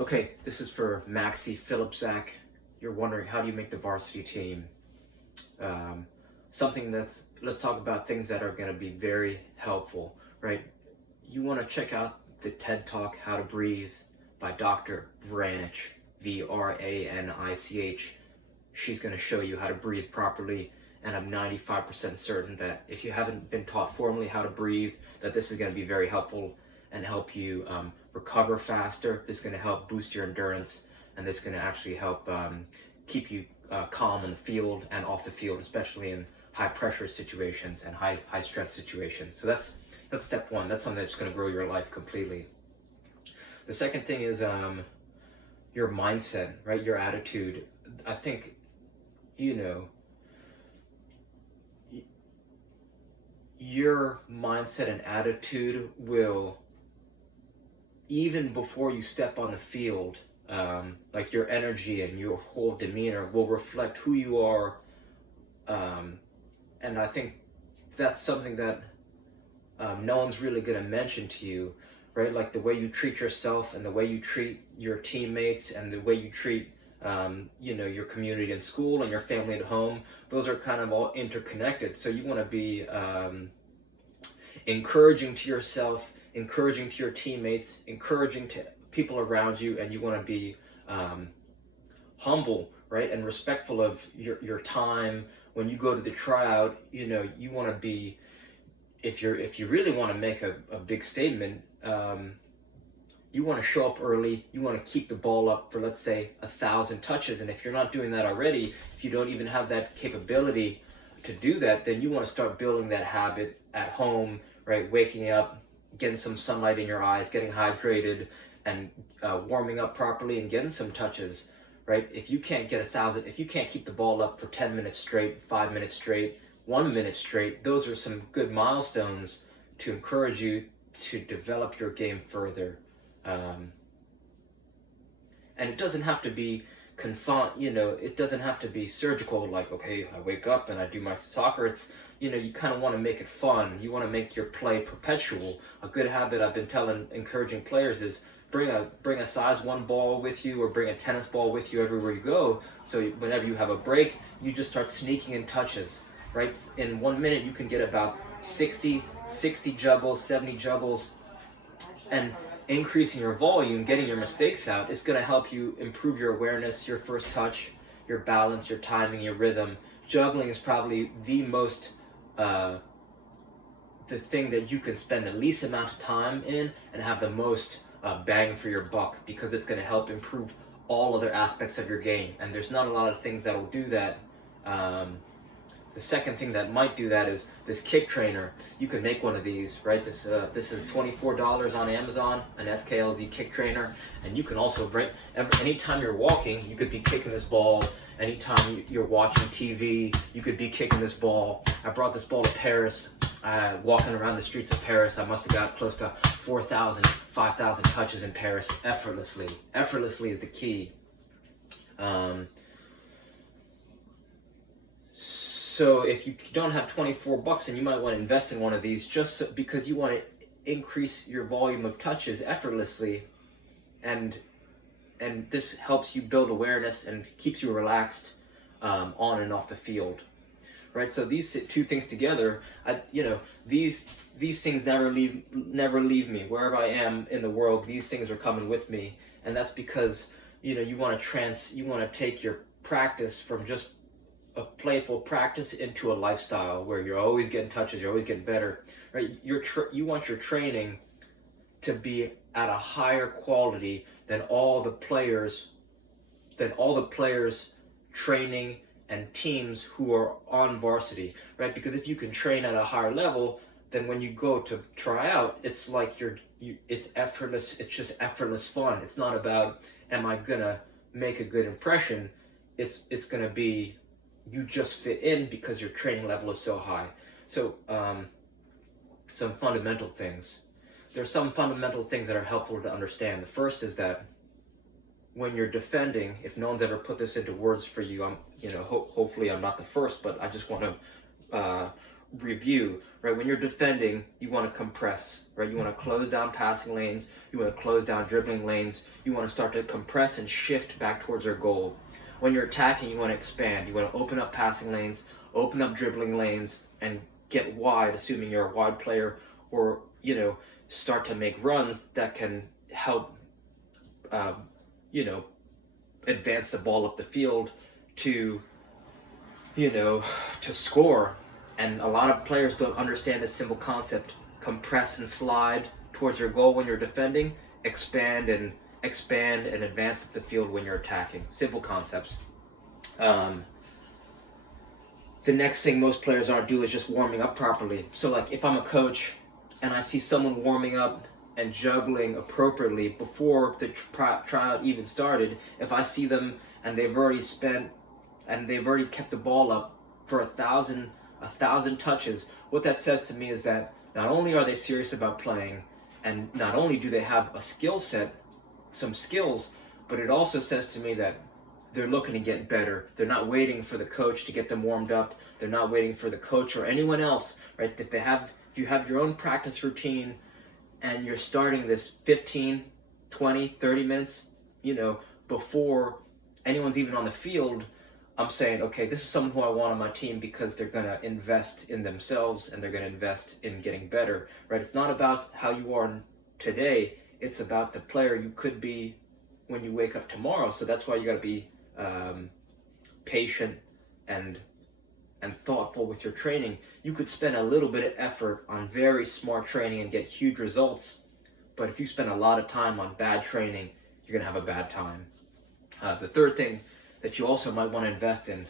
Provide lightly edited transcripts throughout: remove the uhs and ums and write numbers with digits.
Okay, this is for Maxie Phillipsack. You're wondering, how do you make the varsity team? Um, let's talk about things that are going to be very helpful, right? You want to check out the TED Talk, How to Breathe by Dr. Vranich, Vranich. She's going to show you how to breathe properly, and I'm 95% certain that if you haven't been taught formally how to breathe, that this is going to be very helpful and help you recover faster. This is going to help boost your endurance, and this is going to actually help keep you calm in the field and off the field, especially in high pressure situations and high stress situations. So that's step one. That's something that's going to grow your life completely. The second thing is your mindset, right? Your attitude. I think, you know, your mindset and attitude will, even before you step on the field, like your energy and your whole demeanor will reflect who you are. And I think that's something that no one's really going to mention to you, right? Like the way you treat yourself and the way you treat your teammates and the way you treat your community in school and your family at home. Those are kind of all interconnected. So you want to be encouraging to yourself, encouraging to your teammates, encouraging to people around you, and you want to be humble, right, and respectful of your time. When you go to the tryout, you want to be, if you really want to make a big statement, you want to show up early. You want to keep the ball up for, let's say, 1,000 touches. And if you're not doing that already, if you don't even have that capability to do that, then you want to start building that habit at home, right? Waking up, getting some sunlight in your eyes, getting hydrated, and warming up properly and getting some touches, right? If you can't get 1,000, if you can't keep the ball up for 10 minutes straight, 5 minutes straight, 1 minute straight, those are some good milestones to encourage you to develop your game further. And it doesn't have to be confined, it doesn't have to be surgical, like, okay, I wake up and I do my soccer. It's, you kind of want to make it fun. You want to make your play perpetual. A good habit I've been encouraging players is bring a size 1 ball with you, or bring a tennis ball with you everywhere you go. So whenever you have a break, you just start sneaking in touches, right? In 1 minute, you can get about 60 juggles, 70 juggles, and increasing your volume, getting your mistakes out, is going to help you improve your awareness, your first touch, your balance, your timing, your rhythm. Juggling is probably the thing that you can spend the least amount of time in and have the most bang for your buck, because it's going to help improve all other aspects of your game. And there's not a lot of things that will do that. The second thing that might do that is this kick trainer. You can make one of these, right? This is $24 on Amazon, an SKLZ kick trainer, and you can also anytime you're walking, you could be kicking this ball. Anytime you're watching TV, you could be kicking this ball. I brought this ball to Paris. Walking around the streets of Paris, I must have got close to 4,000, 5,000 touches in Paris effortlessly. Effortlessly is the key. So if you don't have $24, then you might want to invest in one of these, just because you want to increase your volume of touches effortlessly, and this helps you build awareness and keeps you relaxed on and off the field, right? So these two things together, these things never leave me. Wherever I am in the world, these things are coming with me, and that's because you want to take your practice from just a playful practice into a lifestyle where you're always getting touches, you're always getting better, right? You want your training to be at a higher quality than all the players training and teams who are on varsity, right? Because if you can train at a higher level, then when you go to try out, it's like it's effortless. It's just effortless fun. It's not about, am I gonna make a good impression? It's gonna be, you just fit in because your training level is so high. So some fundamental things. There's some fundamental things that are helpful to understand. The first is that when you're defending, if no one's ever put this into words for you, hopefully I'm not the first, but I just want to review, right? When you're defending, you want to compress, right? You want to close down passing lanes, you want to close down dribbling lanes, you want to start to compress and shift back towards your goal. When you're attacking, you want to expand, you want to open up passing lanes, open up dribbling lanes, and get wide, assuming you're a wide player, or, you know, start to make runs that can help, you know, advance the ball up the field to, you know, to score. And a lot of players don't understand this simple concept. Compress and slide towards your goal when you're defending, expand and advance up the field when you're attacking. Simple concepts. The next thing most players aren't do is just warming up properly. So like if I'm a coach and I see someone warming up and juggling appropriately before the tryout even started, if I see them and they've already kept the ball up for a thousand touches, what that says to me is that not only are they serious about playing, and not only do they have a skill set, some skills, but it also says to me that they're looking to get better. They're not waiting for the coach to get them warmed up. They're not waiting for the coach or anyone else, right? If you have your own practice routine and you're starting this 15, 20, 30 minutes, you know, before anyone's even on the field, I'm saying, okay, this is someone who I want on my team because they're going to invest in themselves and they're going to invest in getting better, right? It's not about how you are today. It's about the player you could be when you wake up tomorrow. So that's why you got to be patient and thoughtful with your training. You could spend a little bit of effort on very smart training and get huge results, but if you spend a lot of time on bad training, you're going to have a bad time. The third thing that you also might want to invest in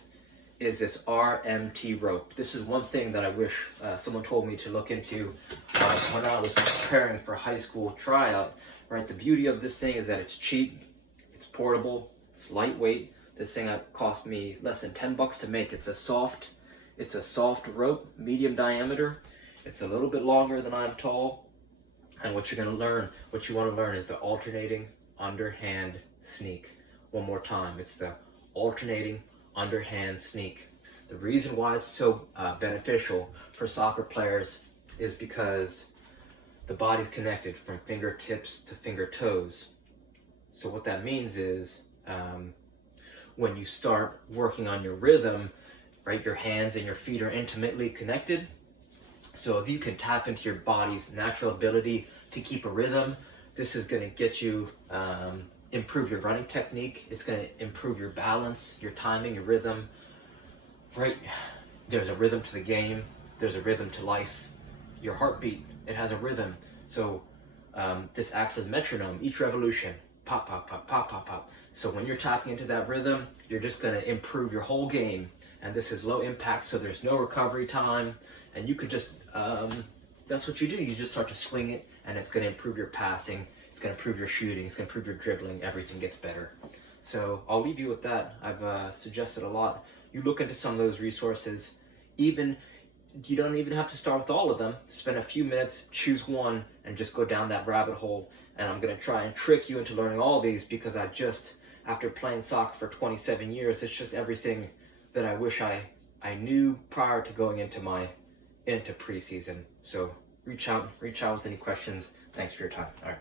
is this RMT rope. This is one thing that I wish someone told me to look into when I was preparing for high school tryout, right? The beauty of this thing is that it's cheap, it's portable, it's lightweight. This thing cost me less than $10 to make. It's a soft rope, medium diameter. It's a little bit longer than I'm tall. And what you want to learn is the alternating underhand sneak. One more time, it's the alternating underhand sneak. The reason why it's so beneficial for soccer players is because the body's connected from fingertips to finger toes. So what that means is when you start working on your rhythm, right, your hands and your feet are intimately connected. So if you can tap into your body's natural ability to keep a rhythm, this is going to get you improve your running technique. It's going to improve your balance, your timing, your rhythm, right? There's a rhythm to the game. There's a rhythm to life. Your heartbeat, it has a rhythm. So this acts as a metronome. Each revolution, pop, pop, pop, pop, pop, pop. So when you're tapping into that rhythm, you're just going to improve your whole game. And this is low impact, so there's no recovery time. And you could just, that's what you do. You just start to swing it, and it's going to improve your passing. It's going to improve your shooting. It's going to improve your dribbling. Everything gets better. So I'll leave you with that. I've suggested a lot. You look into some of those resources. You don't even have to start with all of them. Spend a few minutes, choose one, and just go down that rabbit hole. And I'm going to try and trick you into learning all these because after playing soccer for 27 years, it's just everything that I wish I knew prior to going into preseason. So reach out with any questions. Thanks for your time. All right.